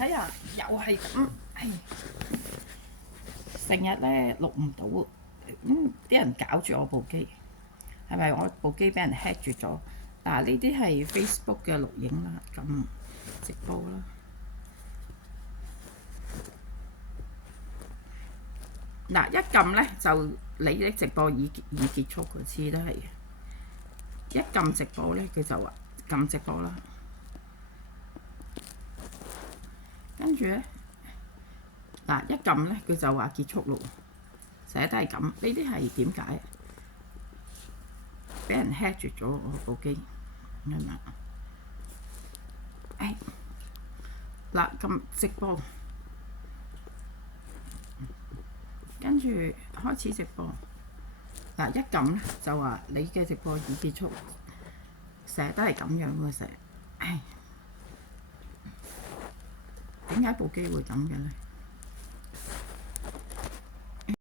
睇下又係咁，成日咧錄唔到，啲人搞住我部機，係咪我部機俾人 hack 住咗？嗱，呢啲係 Facebook 嘅錄影啦，咁直播啦。嗱，一撳咧就你啲直播已結束嗰次都係，一撳直播咧佢就話撳直播啦，跟住咧嗱一撳咧佢就話結束咯，成日都係咁。呢啲係點解？俾人 hack 住咗我部機，係咪？嗱撳直播，跟住開始直播。嗱一撳咧就話你嘅直播已結束，成日都係咁樣喎，成日。點解部機會咁嘅咧？